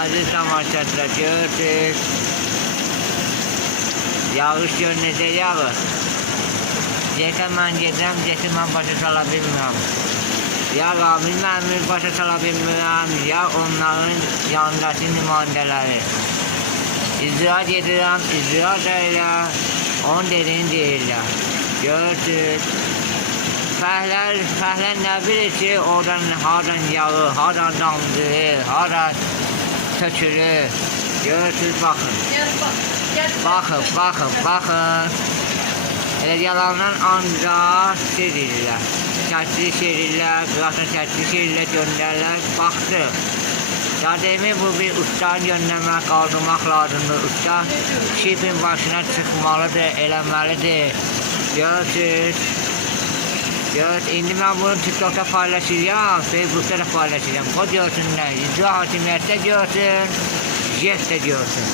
Aziz tamaşaçılar gördük. Yağış görünəcək yağır. Deyəkə mən gedirəm, deyəkə mən başa sala bilmirəm. Ya Rabil mənim başa sala bilmirəm, ya onların yanındakı nümayəndələri. İcra edirəm, icra da elə, onun dediyini deyirlər. Gördük. Fəhlər nə bilir ki, oradan haradan yağır, haradan damdırır, haradan tökülür. Görürsünüz, baxın. Baxın. Elə yalandan ancaq edirlər. Çəkiliş edirlər, qıratın çəkiliş edirlər, göndərirlər. Baxdıq. Ya demək, bu bir ustani göndərmək, qaldırmaq lazımdır. Usta şifin başına çıxmalıdır, eləməlidir. Görürsünüz. İndi mən bunu TikTok'da paylaşacağım, Facebook'da da paylaşacağım. O görsünlər, icra hakimiyyətdə görsün, jest de görsün.